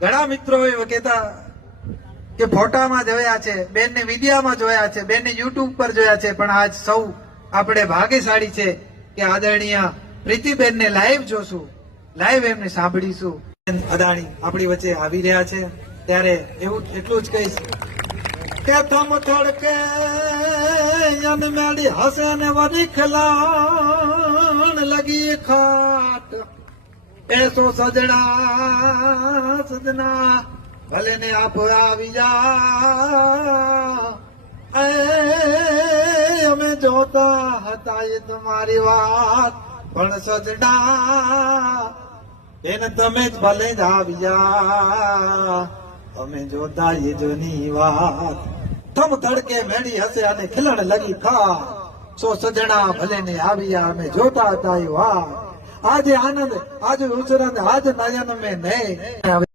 ઘણા મિત્રો એવા કહેતા કે ફોટામાં જોયા છે, બેનને વિડીયામાં જોયા છે, બેનને યુટ્યુબ પર જોયા છે, પણ આજ સૌ આપણે ભાગ્યશાળી છે કે આદરણીય પ્રીતિબેનને લાઈવ જોશું, લાઈવ એમને સાંભળીશું. અદાણી આપણી વચ્ચે આવી રહ્યા છે ત્યારે એવું એટલું જ કહીશ કે થમ થડકે મેળી હસે ને વરી ખલાણ લગી ખાટ એસો સજણા સજના ભલે ને આપ આવી જા અમે જોતા હતા એ તમારી વાત પણ સજણા એને તમે જ ભલે જ આવી જા અમે જોતા એ જોની વાત. થમ તડકે મેળી હશે અને ખીલણ લગી ખા સો સજણા ભલે ને આવી જા અમે જોતા હતા એ વાત. આજે આનંદ, આજે ઉચરંદ, આજ નયન મેં નહીં.